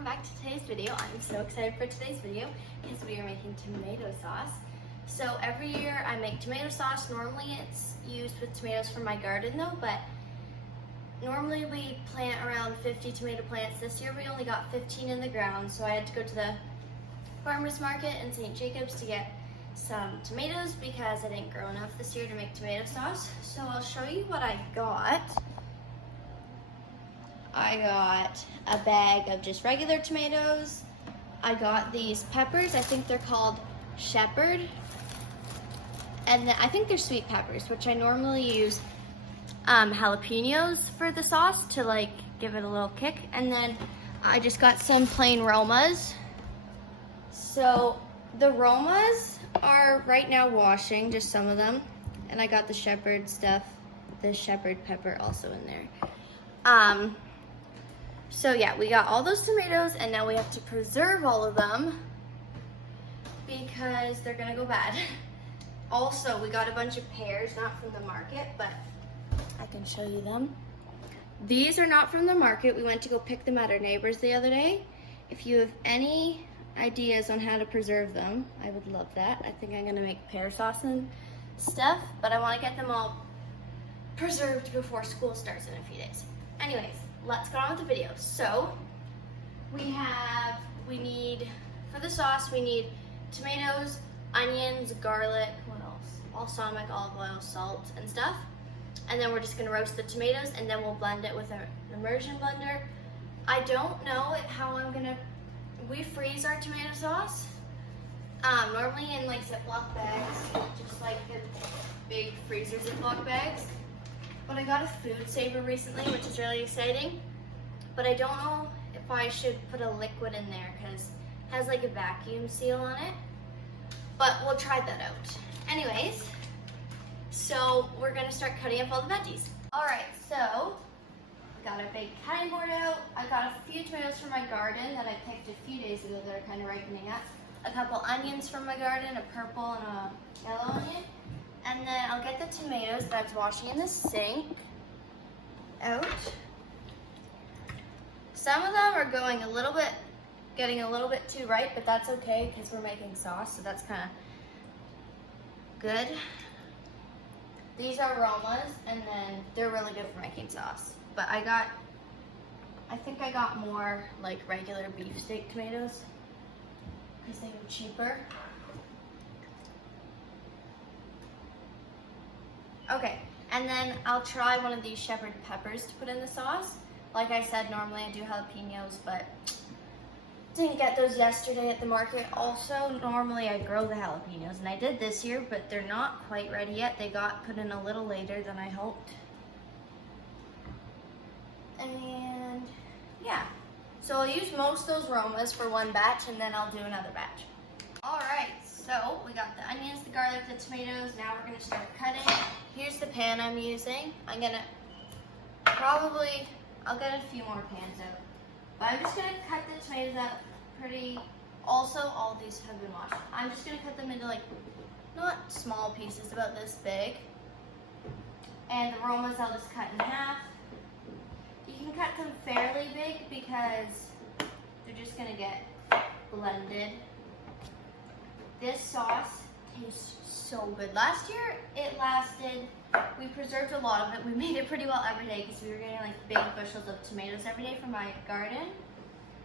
welcome back to today's video. I'm so excited for today's video because we are making tomato sauce. So every year I make tomato sauce. Normally it's used with tomatoes from my garden though, but normally we plant around 50 tomato plants. This year we only got 15 in the ground, so I had to go to the farmer's market in St.Jacobs to get some tomatoes because I didn't grow enough this year to make tomato sauce. So I'll show you what I got. I got a bag of just regular tomatoes. I got these peppers. I think they're called shepherd. And then I think they're sweet peppers, which I normally use jalapenos for the sauce to like give it a little kick. And then I just got some plain Romas. So the Romas are right now washing, just some of them. And I got the shepherd stuff, the shepherd pepper also in there. So yeah, we got all those tomatoes and now we have to preserve all of them because they're gonna go bad. Also, we got a bunch of pears, not from the market, but I can show you them. These are not from the market. We went to go pick them at our neighbor's the other day. If you have any ideas on how to preserve them, I would love that. I think I'm gonna make pear sauce and stuff, but I wanna get them all preserved before school starts in a few days. Anyways, let's get on with the video. So we need, for the sauce, we need tomatoes, onions, garlic, what else? Balsamic, olive oil, salt, and stuff. And then we're just gonna roast the tomatoes and then we'll blend it with an immersion blender. I don't know how I'm gonna, we freeze our tomato sauce, normally in like Ziploc bags, just like in big freezer Ziploc bags. But I got a food saver recently, which is really exciting. But I don't know if I should put a liquid in there because it has like a vacuum seal on it. But we'll try that out. Anyways, so we're gonna start cutting up all the veggies. All right, so I got a big cutting board out. I got a few tomatoes from my garden that I picked a few days ago that are kind of ripening up. A couple onions from my garden, a purple and a yellow onion. And then I'll get the tomatoes that I was washing in the sink out. Some of them are getting a little bit too ripe, but that's okay because we're making sauce, so that's kind of good. These are Romas, and then they're really good for making sauce. But I think I got more like regular beefsteak tomatoes because they were cheaper. Okay, and then I'll try one of these shepherd peppers to put in the sauce. Like I said, normally I do jalapenos, but didn't get those yesterday at the market. Also, normally I grow the jalapenos, and I did this year, but they're not quite ready yet. They got put in a little later than I hoped. And yeah, so I'll use most of those Romas for one batch, and then I'll do another batch. All right, so we got the onions, the garlic, the tomatoes. Now we're gonna start cutting. Here's the pan I'm using. I'll get a few more pans out. But I'm just gonna cut the tomatoes out also all of these have been washed. I'm just gonna cut them into like, not small pieces, about this big. And the Romas I'll just cut in half. You can cut them fairly big because they're just gonna get blended. This sauce tastes so good. Last year it lasted, we preserved a lot of it. We made it pretty well every day because we were getting like big bushels of tomatoes every day from my garden.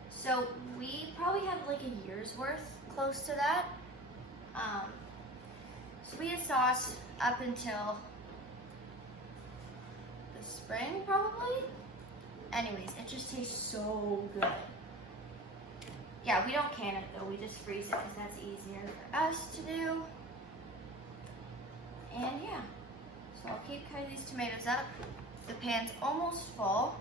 So we probably have like a year's worth, close to that. So we had sauce up until the spring probably. Anyways, it just tastes so good. Yeah, we don't can it though, we just freeze it because that's easier for us to do. And yeah, so I'll keep cutting these tomatoes up. The pan's almost full.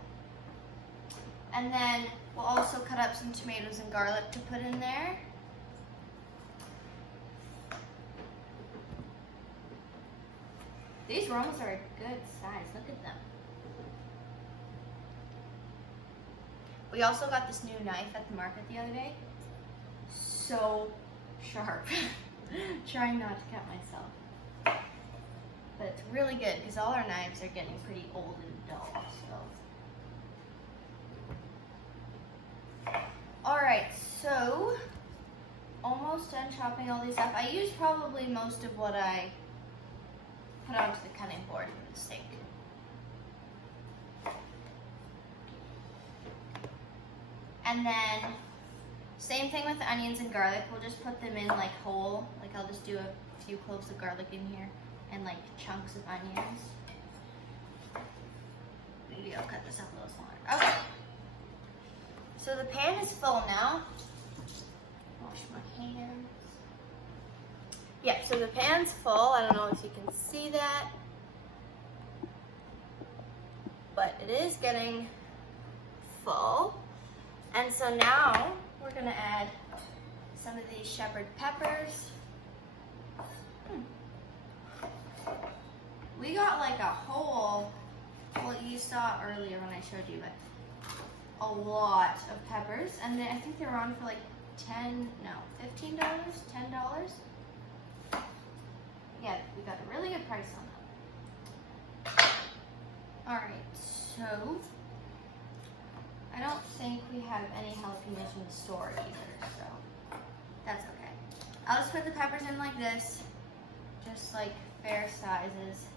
And then we'll also cut up some tomatoes and garlic to put in there. These Romas are a good size, look at them. We also got this new knife at the market the other day. So sharp. Trying not to cut myself. But it's really good because all our knives are getting pretty old and dull. So So, almost done chopping all these up. I used probably most of what I put onto the cutting board in the sink. And then, same thing with the onions and garlic. We'll just put them in like whole. Like I'll just do a few cloves of garlic in here and like chunks of onions. Maybe I'll cut this up a little smaller. Okay. So the pan is full now. Wash my hands. Yeah, so the pan's full. I don't know if you can see that, but it is getting full. And so now we're gonna add some of these shepherd peppers. We got like a whole, well, you saw earlier when I showed you, but a lot of peppers. And then I think they were on for like $15, $10. Yeah, we got a really good price on them. All right, so I don't think we have any jalapenos in the store either, so that's okay. I'll just put the peppers in like this, just like fair sizes.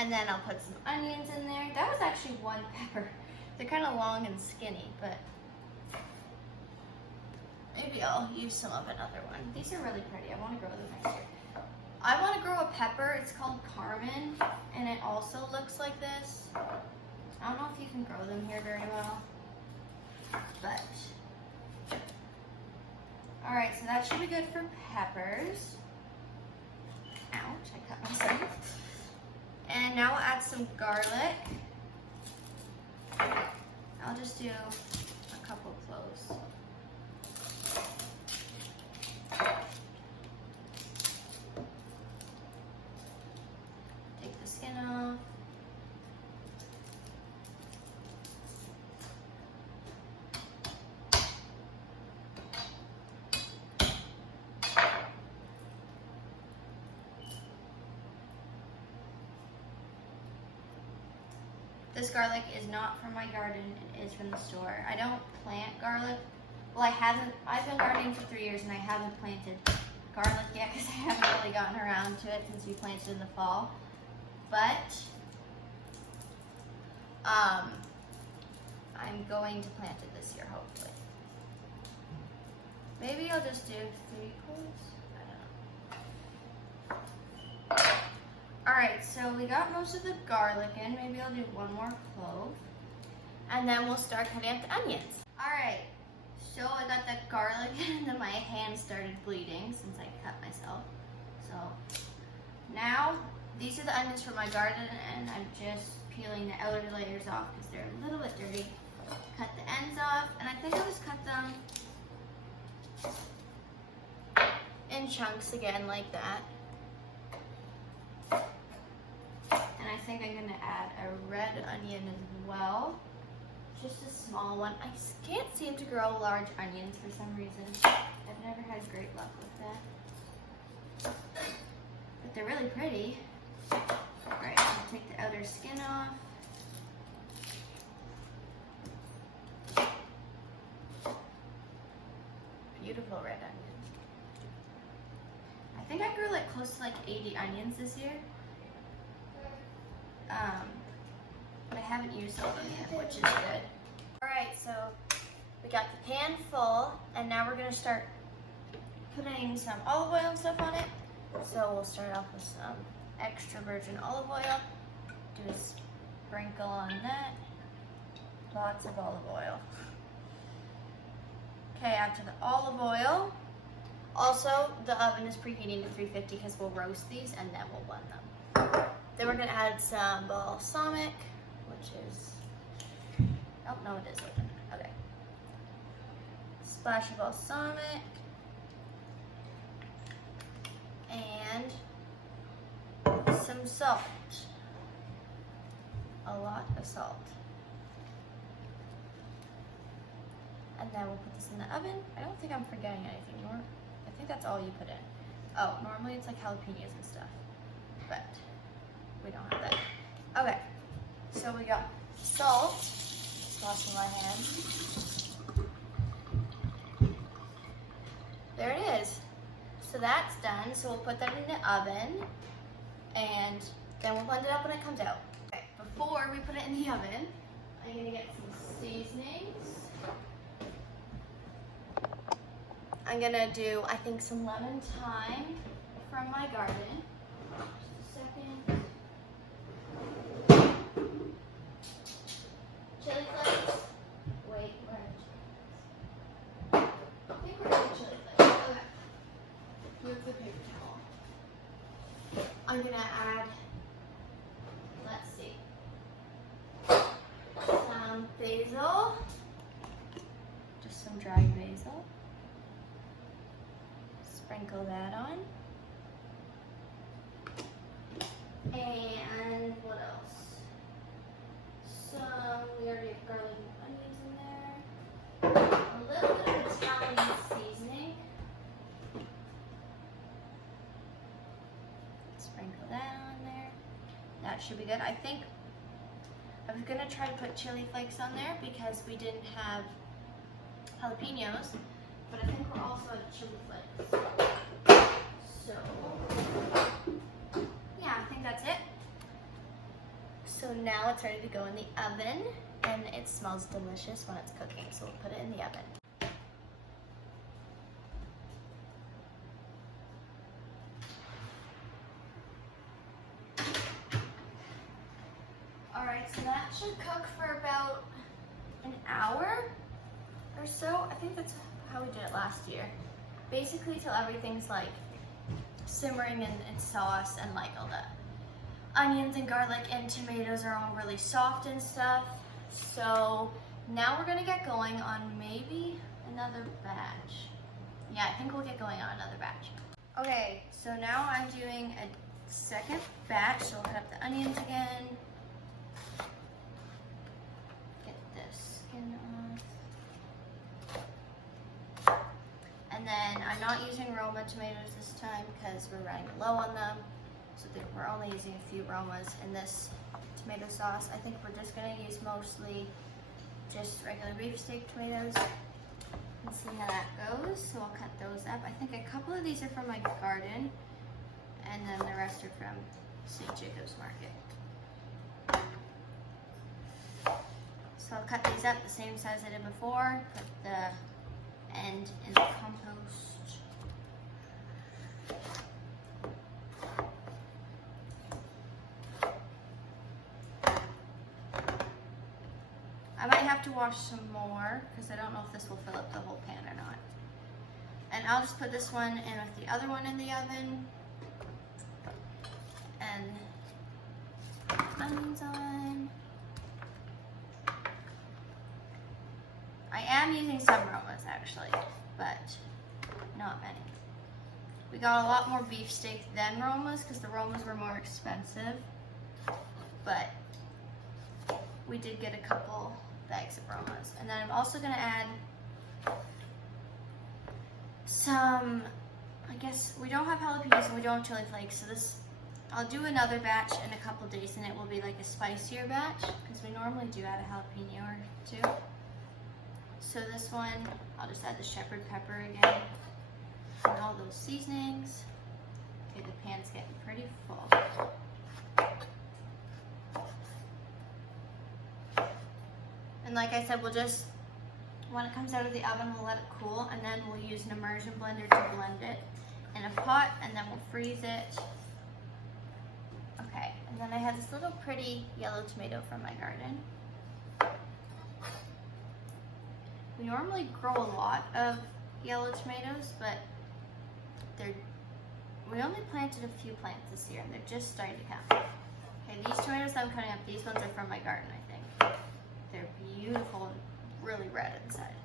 And then I'll put some onions in there. That was actually one pepper. They're kind of long and skinny, but maybe I'll use some of another one. These are really pretty. I want to grow them next year. I want to grow a pepper. It's called Carmen, and it also looks like this. I don't know if you can grow them here very well, but all right, so that should be good for peppers. Ouch, I cut myself. And now we'll add some garlic. I'll just do a couple cloves. Take the skin off. This garlic is not from my garden, it is from the store. I don't plant garlic. Well, I've been gardening for 3 years and I haven't planted garlic yet because I haven't really gotten around to it since we planted in the fall. But, I'm going to plant it this year, hopefully. Maybe I'll just do 3 cloves. I don't know. Alright, so we got most of the garlic in. Maybe I'll do 1 more clove. And then we'll start cutting up the onions. Alright, so I got that garlic and then my hand started bleeding since I cut myself. So now these are the onions from my garden and I'm just peeling the outer layers off because they're a little bit dirty. Cut the ends off, and I think I'll just cut them in chunks again like that. And I think I'm gonna add a red onion as well. Just a small one. I can't seem to grow large onions for some reason. I've never had great luck with that. But they're really pretty. Alright, I'll take the outer skin off. Beautiful red onion. I think I grew like close to like 80 onions this year. But I haven't used all of them yet, which is good. Alright, so we got the pan full, and now we're going to start putting some olive oil and stuff on it. So we'll start off with some extra virgin olive oil. Do a sprinkle on that. Lots of olive oil. Okay, after the olive oil, also the oven is preheating to 350 because we'll roast these and then we'll blend them. Then we're going to add some balsamic, which is, oh no it is, okay. Splash of balsamic. And some salt. A lot of salt. And then we'll put this in the oven. I don't think I'm forgetting anything. I think that's all you put in. Oh, normally it's like jalapenos and stuff, but we don't have that. Okay, so So we got salt, just washing my hands. There it is. So that's done. So we'll put that in the oven and then we'll blend it up when it comes out. Okay, before we put it in the oven, I'm gonna get some seasonings. I'm gonna do, I think, some lemon thyme from my garden. Just a second. Chili flakes. Wait, where are the chili flakes? I think we're doing chili flakes. Okay. Here's the paper towel. I'm gonna add, let's see, some basil. Just some dried basil. Sprinkle that on. And what else? We already have garlic and onions in there. A little bit of Italian seasoning. Sprinkle that on there. That should be good. I think I was gonna try to put chili flakes on there because we didn't have jalapenos, but I think we're also out of chili flakes. So, yeah, I think that's it. So now it's ready to go in the oven, and it smells delicious when it's cooking, so we'll put it in the oven. Alright, so that should cook for about an hour or so. I think that's how we did it last year. Basically till everything's like simmering in sauce and like all the onions and garlic and tomatoes are all really soft and stuff. So now we're gonna get going on maybe another batch. Yeah, I think we'll get going on another batch. Okay, so now I'm doing a second batch. So we'll cut up the onions again. Get this skin off. And then I'm not using Roma tomatoes this time because we're running low on them. So we're only using a few Romas in this tomato sauce. I think we're just gonna use mostly just regular beef steak tomatoes and see how that goes. So I'll cut those up. I think a couple of these are from my garden and then the rest are from St.Jacobs Market. So I'll cut these up the same size I did before, put the end in the compost. I might have to wash some more because I don't know if this will fill up the whole pan or not. And I'll just put this one in with the other one in the oven. And onions on. I am using some Romas actually, but not many. We got a lot more beef steak than Romas because the Romas were more expensive. But we did get a couple bags of Romas. And then I'm also gonna add some, I guess we don't have jalapenos and we don't have chili flakes, so this, I'll do another batch in a couple days and it will be like a spicier batch because we normally do add a jalapeno or two. So this one, I'll just add the shepherd pepper again and all those seasonings. Okay, the pan's getting pretty full. And like I said, we'll just, when it comes out of the oven, we'll let it cool, and then we'll use an immersion blender to blend it in a pot, and then we'll freeze it. Okay, and then I have this little pretty yellow tomato from my garden. We normally grow a lot of yellow tomatoes, but we only planted a few plants this year, and they're just starting to come. Okay, these tomatoes I'm cutting up, these ones are from my garden, I think. They're beautiful and really red inside.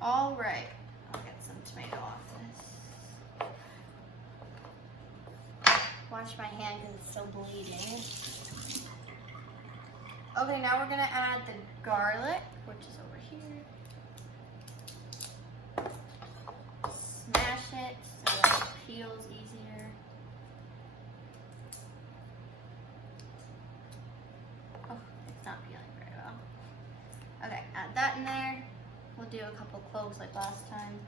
All right, I'll get some tomato off this. Wash my hand because it's still bleeding. Okay, now we're gonna add the garlic, which is over here. peels easier. Oh, it's not peeling very well. Okay, add that in there. We'll do a couple cloves like last time.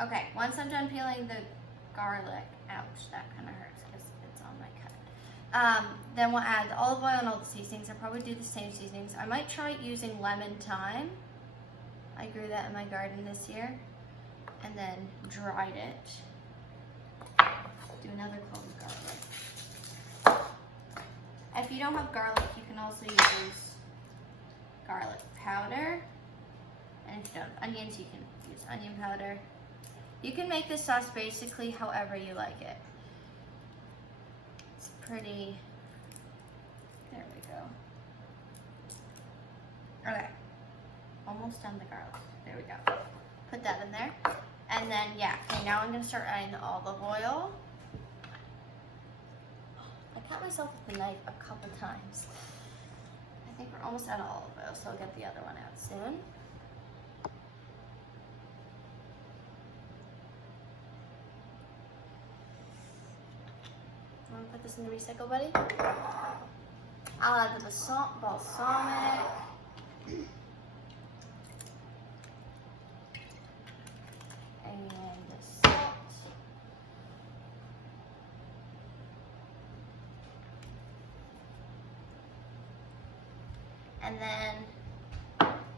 Okay, once I'm done peeling the garlic, ouch, that kind of hurts because it's on my cut. Then we'll add the olive oil and all the seasonings. I'll probably do the same seasonings. I might try using lemon thyme. I grew that in my garden this year and then dried it. Do another clove of garlic. If you don't have garlic, you can also use garlic powder. And if you don't have onions, you can use onion powder. You can make this sauce basically however you like it. It's pretty, there we go. Okay, almost done the garlic. There we go. Put that in there. And then, yeah, okay, now I'm gonna start adding the olive oil. I cut myself with the knife a couple times. I think we're almost out of olive oil, so I'll get the other one out soon. Want to put this in the recycle, buddy? I'll add the balsamic. And the salt. And then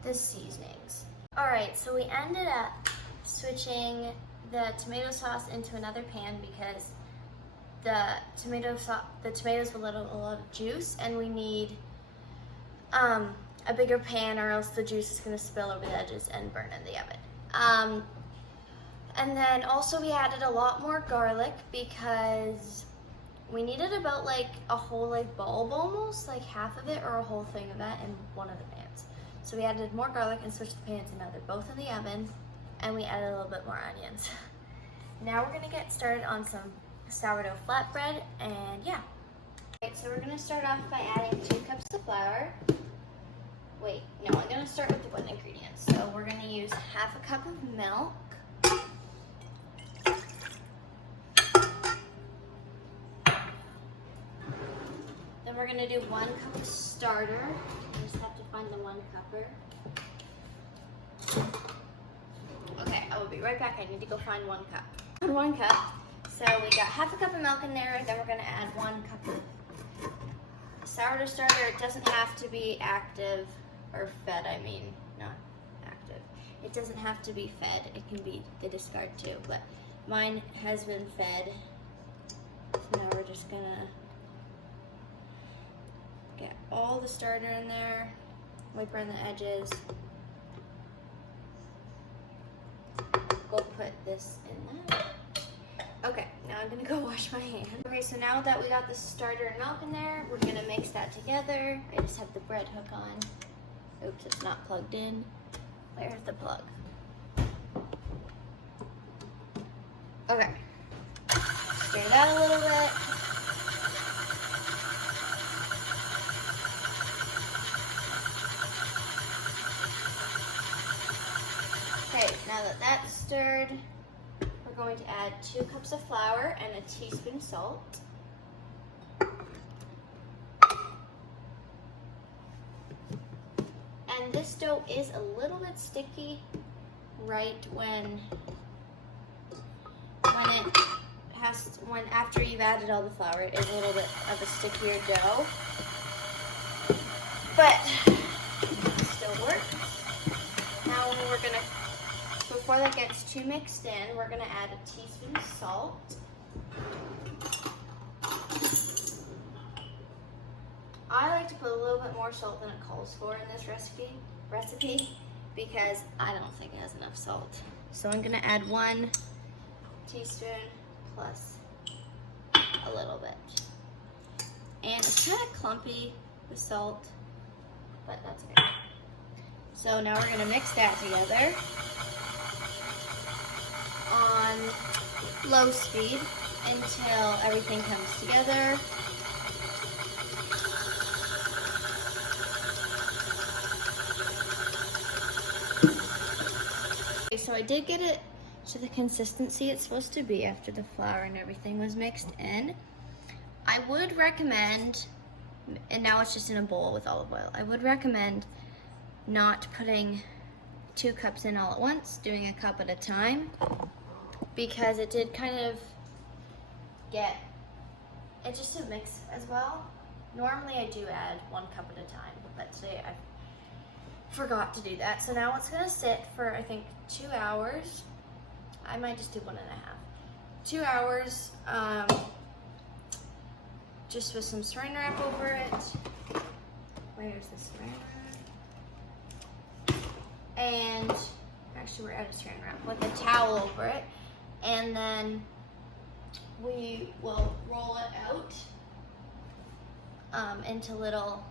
the seasonings. All right, so we ended up switching the tomato sauce into another pan because the tomatoes will let a lot of juice, and we need a bigger pan, or else the juice is going to spill over the edges and burn in the oven. And then also we added a lot more garlic because we needed about like a whole like bulb almost, like half of it or a whole thing of that in one of the pans. So we added more garlic and switched the pans, and now they're both in the oven, and we added a little bit more onions. Now we're going to get started on some sourdough flatbread, and yeah. Okay, so we're gonna start off by adding 2 cups of flour. Wait, no, I'm gonna start with the wet ingredients. So we're gonna use half a cup of milk. Then we're gonna do 1 cup of starter. I just have to find the 1 cupper. Okay, I will be right back. I need to go find 1 cup. 1 cup. So we got half a cup of milk in there, then we're gonna add 1 cup of sourdough starter. It doesn't have to be active or fed, I mean, not active. It doesn't have to be fed, it can be the discard too, but mine has been fed. So now we're just gonna get all the starter in there, wipe around the edges. Go put this in there. Okay, now I'm gonna go wash my hands. Okay, so now that we got the starter and milk in there, we're gonna mix that together. I just have the bread hook on. Oops, it's not plugged in. Where's the plug? Okay, stir it out a little bit. Okay, now that that's stirred, we're going to add 2 cups of flour and a teaspoon of salt. And this dough is a little bit sticky right when after you've added all the flour, it is a little bit of a stickier dough. But it still works. Now we're gonna, before that gets too mixed in, we're gonna add a teaspoon of salt. I like to put a little bit more salt than it calls for in this recipe because I don't think it has enough salt. So I'm gonna add 1 teaspoon plus a little bit. And it's kind of clumpy with salt, but that's okay. So now we're gonna mix that together on low speed. until everything comes together. Okay, so I did get it to the consistency it's supposed to be after the flour and everything was mixed in. I would recommend, and now it's just in a bowl with olive oil, I would recommend not putting 2 cups in all at once, doing a cup at a time, because it did kind of get, it just didn't mix as well. Normally I do add 1 cup at a time, but today I forgot to do that. So now it's gonna sit for, I think, 2 hours. I might just do 1.5. 2 hours, just with some saran wrap over it. Where's the saran wrap? And actually we're out of saran wrap, like a towel over it. And then we will roll it out into little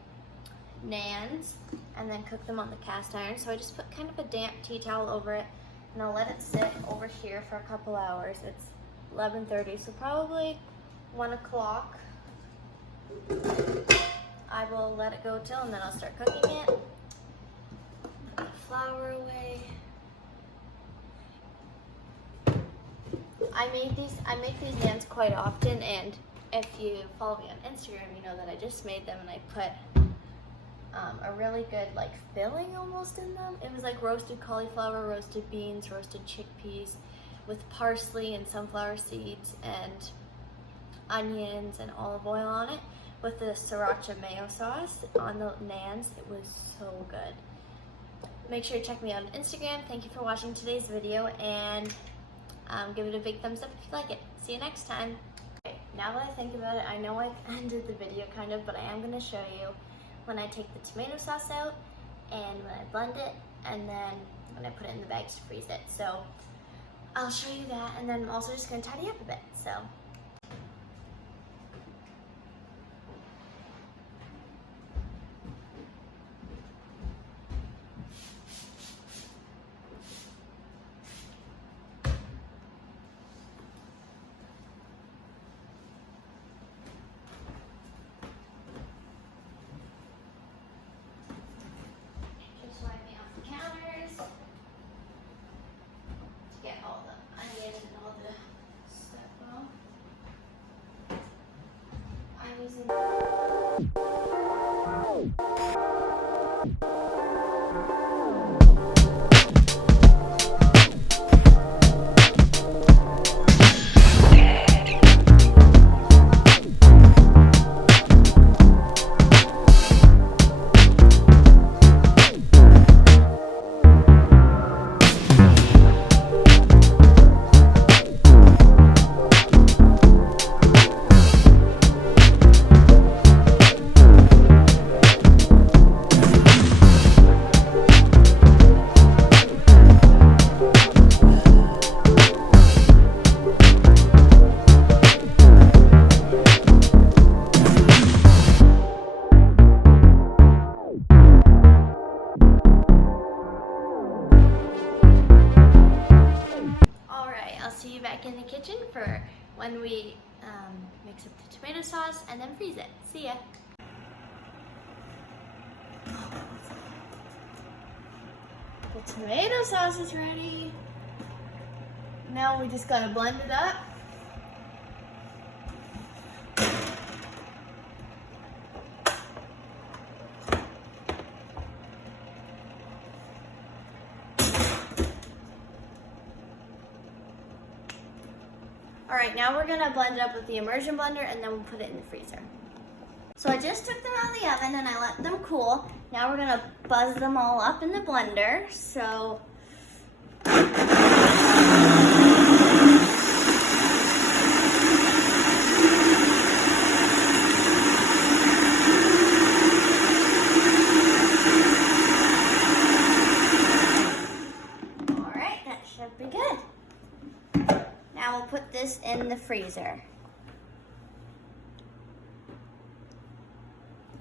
nans and then cook them on the cast iron. So I just put kind of a damp tea towel over it, and I'll let it sit over here for a couple hours. It's 11:30, so probably 1 o'clock. I will let it go till, and then I'll start cooking it. Put the flour away. I make these nans quite often, and if you follow me on Instagram, you know that I just made them, and I put a really good like filling almost in them. It was like roasted cauliflower, roasted beans, roasted chickpeas with parsley and sunflower seeds and onions and olive oil on it with the sriracha mayo sauce on the nans. It was so good. Make sure to check me out on Instagram. Thank you for watching today's video, and give it a big thumbs up if you like it. See you next time. Okay, now that I think about it, I know I ended the video kind of, but I am going to show you when I take the tomato sauce out and when I blend it, and then when I put it in the bags to freeze it. So I'll show you that, and then I'm also just going to tidy up a bit. So. In the kitchen for when we mix up the tomato sauce and then freeze it. See ya. The tomato sauce is ready. Now we just gotta blend it up. All right, now we're gonna blend it up with the immersion blender, and then we'll put it in the freezer. So I just took them out of the oven and I let them cool. Now we're gonna buzz them all up in the blender. So all right, that should be good. Now we'll put this in the freezer.